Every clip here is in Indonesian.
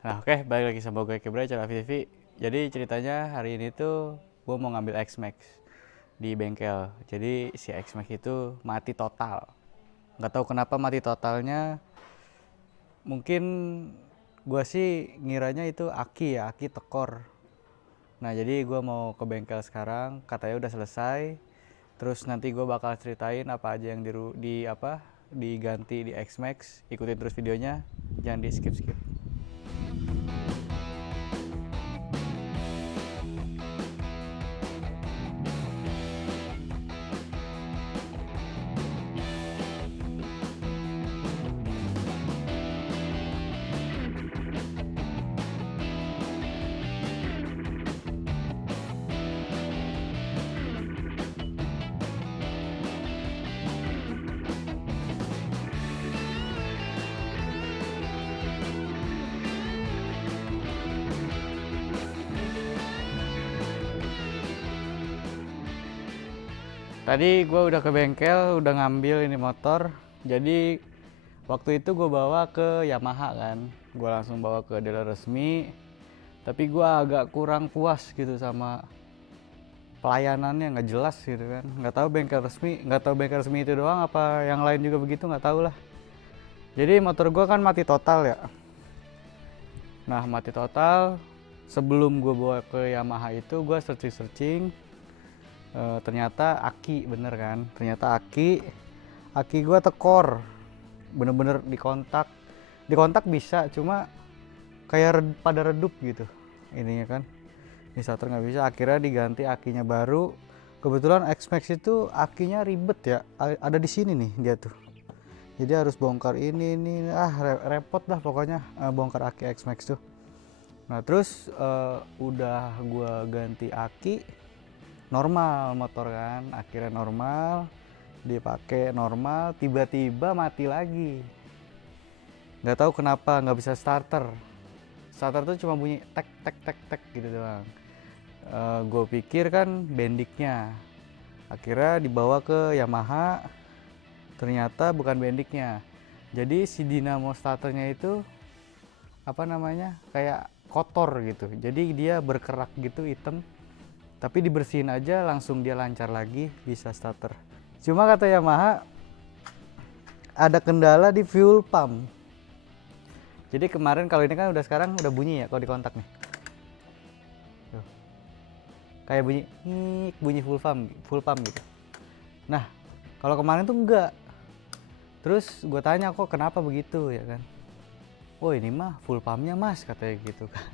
Nah oke, balik lagi sama gue Kebra, channel TV. Jadi ceritanya hari ini tuh gue mau ngambil X-Max di bengkel. Jadi si X-Max itu mati total. Nggak tahu kenapa mati totalnya. Mungkin gue sih ngiranya itu aki ya, aki tekor. Nah jadi gue mau ke bengkel sekarang, katanya udah selesai. Terus nanti gue bakal ceritain apa aja yang diganti di X-Max. Ikutin terus videonya, jangan di skip-skip. Tadi gue udah ke bengkel, udah ngambil ini motor. Jadi waktu itu gue bawa ke Yamaha kan. Gue langsung bawa ke dealer resmi. Tapi gue agak kurang puas gitu sama pelayanannya, nggak jelas gitu kan. Nggak tahu bengkel resmi itu doang apa yang lain juga begitu, nggak tahu lah. Jadi motor gue kan mati total ya. Nah mati total. Sebelum gue bawa ke Yamaha itu gue searching. Ternyata aki, bener kan, ternyata aki gue tekor, bener-bener dikontak bisa, cuma kayak pada redup gitu ininya kan, ini starter nggak bisa. Akhirnya diganti akinya baru. Kebetulan X-Max itu akinya ribet ya, ada di sini nih dia tuh, jadi harus bongkar ini repot lah pokoknya, bongkar aki X-Max tuh. Nah terus udah gue ganti aki normal motor kan, akhirnya normal, dipakai normal, tiba-tiba mati lagi. Nggak tahu kenapa nggak bisa starter. Starter tuh cuma bunyi tek tek tek tek gitu doang. Gue pikir kan bendiknya. Akhirnya dibawa ke Yamaha, ternyata bukan bendiknya. Jadi si dinamo starternya itu kayak kotor gitu. Jadi dia berkerak gitu, hitam. Tapi dibersihin aja langsung dia lancar lagi, bisa starter. Cuma kata Yamaha ada kendala di fuel pump. Jadi kemarin, kalau ini kan sekarang udah bunyi ya kalau dikontak nih. Tuh. Kayak bunyi full pump gitu. Nah, kalau kemarin tuh enggak. Terus gue tanya kok kenapa begitu ya kan. Oh ini mah full pumpnya mas, katanya gitu kan.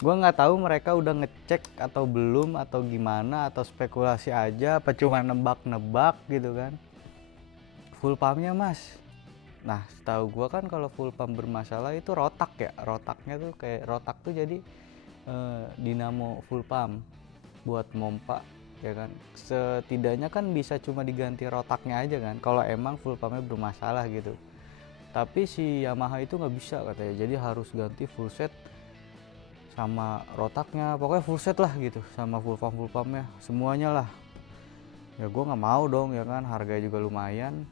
Gue nggak tahu mereka udah ngecek atau belum, atau gimana, atau spekulasi aja apa cuma nebak-nebak gitu kan. Full pumpnya mas. Nah setahu gue kan kalau full pump bermasalah itu rotak ya, rotaknya tuh kayak rotak tuh jadi dinamo full pump buat mompa ya kan. Setidaknya kan bisa cuma diganti rotaknya aja kan kalau emang full pumpnya bermasalah gitu. Tapi si Yamaha itu nggak bisa katanya, jadi harus ganti full set sama rotaknya, pokoknya full set lah gitu, sama full pumpnya semuanya lah. Ya gue nggak mau dong ya kan, harganya juga lumayan,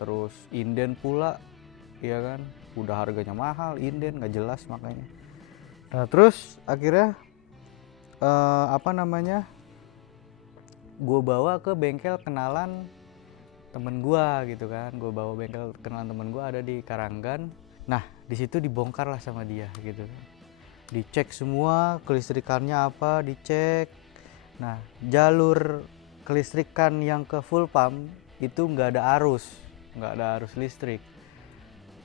terus inden pula ya kan, udah harganya mahal, inden nggak jelas makanya. Nah terus akhirnya gue bawa ke bengkel kenalan temen gue gitu kan. Gue bawa bengkel kenalan temen gue ada di Karanggan. Nah di situ dibongkar lah sama dia gitu, dicek semua kelistrikannya apa, dicek. Nah jalur kelistrikan yang ke full pump itu nggak ada arus listrik.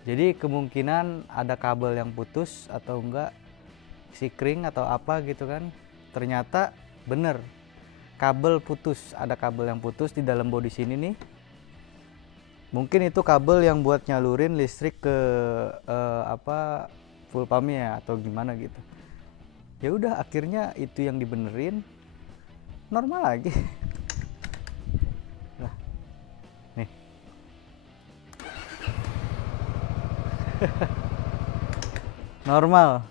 Jadi kemungkinan ada kabel yang putus atau enggak sikring atau apa gitu kan. Ternyata bener, kabel putus, ada kabel yang putus di dalam bodi sini nih. Mungkin itu kabel yang buat nyalurin listrik ke full pumpnya atau gimana gitu. Ya udah akhirnya itu yang dibenerin, normal lagi. Nah nih normal.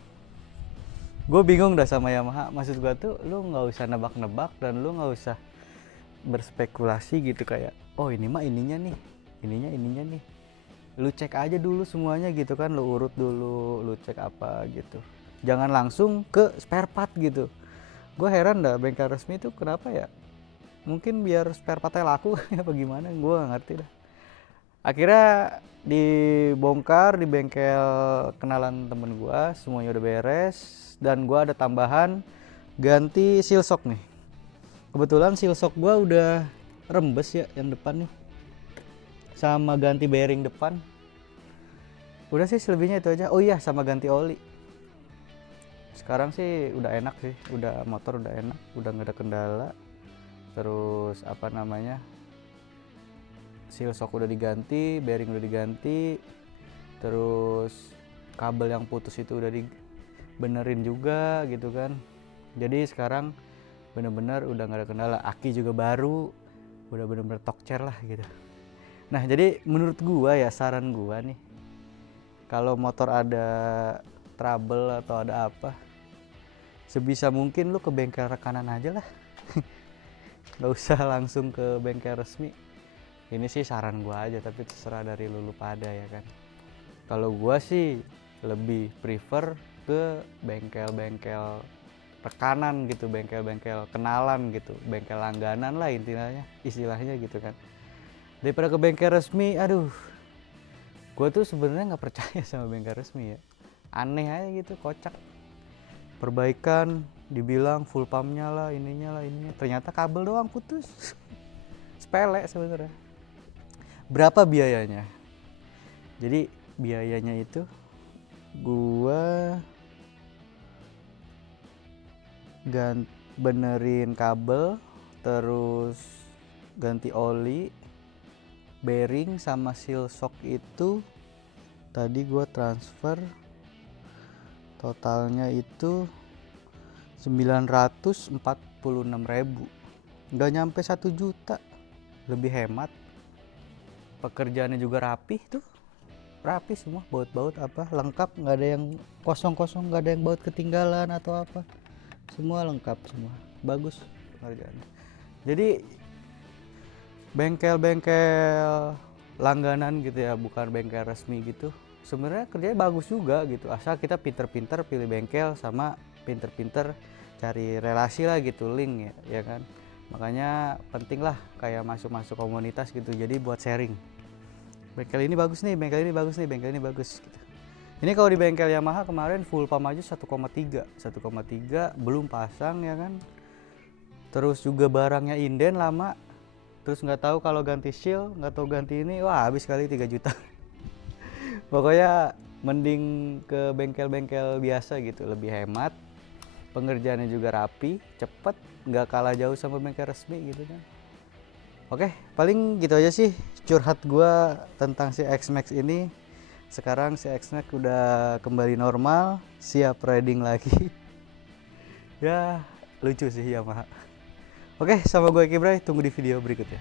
Gue bingung dah sama Yamaha, maksud gue tuh lu nggak usah nebak-nebak dan lu nggak usah berspekulasi gitu kayak oh ini mah ininya nih. lu cek aja dulu semuanya gitu kan, lu urut dulu, lu cek apa gitu, jangan langsung ke spare part gitu. Gue heran dah bengkel resmi itu kenapa ya, mungkin biar spare partnya laku apa gimana, gue gak ngerti dah. Akhirnya dibongkar di bengkel kenalan temen gue, semuanya udah beres, dan gue ada tambahan ganti seal shock nih. Kebetulan seal shock gue udah rembes ya yang depan nih, sama ganti bearing depan. Udah sih selebihnya itu aja. Oh iya, sama ganti oli. Sekarang sih udah enak sih, udah motor udah enak, udah nggak ada kendala. Terus apa namanya, seal shock udah diganti, bearing udah diganti, terus kabel yang putus itu udah dibenerin juga gitu kan. Jadi sekarang bener-bener udah nggak ada kendala. Aki juga baru, udah bener-bener tokcer lah gitu. Nah jadi menurut gua ya, saran gua nih, kalau motor ada trouble atau ada apa, sebisa mungkin lu ke bengkel rekanan aja lah. Nggak usah langsung ke bengkel resmi. Ini sih saran gua aja, tapi terserah dari lu pada ya kan. Kalau gua sih lebih prefer ke bengkel-bengkel rekanan gitu, bengkel-bengkel kenalan gitu, bengkel langganan lah intinya, istilahnya gitu kan, daripada ke bengkel resmi. Aduh, gue tuh sebenarnya nggak percaya sama bengkel resmi ya, aneh aja gitu, kocak. Perbaikan dibilang full pumpnya lah, ininya lah, ininya, ternyata kabel doang putus. Sepele sebenarnya. Berapa biayanya? Jadi biayanya itu gua benerin kabel, terus ganti oli, bearing sama seal shock itu tadi gua transfer totalnya itu 946.000, nggak nyampe 1 juta, lebih hemat. Pekerjaannya juga rapi tuh, rapi semua, baut-baut apa lengkap, nggak ada yang kosong-kosong, nggak ada yang baut ketinggalan atau apa, semua lengkap, semua bagus pekerjaannya. Jadi bengkel-bengkel langganan gitu ya, bukan bengkel resmi gitu, sebenarnya kerjanya bagus juga gitu, asal kita pinter-pinter pilih bengkel sama pinter-pinter cari relasi lah gitu, link ya kan. Makanya penting lah kayak masuk komunitas gitu, jadi buat sharing, bengkel ini bagus nih, bengkel ini bagus nih, bengkel ini bagus gitu. Ini kalau di bengkel Yamaha kemarin full pump aja 1,3 belum pasang ya kan. Terus juga barangnya inden lama, terus nggak tahu kalau ganti seal, nggak tahu ganti ini, wah habis kali 3 juta. Pokoknya mending ke bengkel-bengkel biasa gitu, lebih hemat, pengerjaannya juga rapi, cepet, nggak kalah jauh sama bengkel resmi gitu kan. Oke, paling gitu aja sih curhat gua tentang si X-Max ini. Sekarang si X-Max udah kembali normal, siap riding lagi. Ya lucu sih Yamaha. Oke, sama gue Kibray, tunggu di video berikutnya.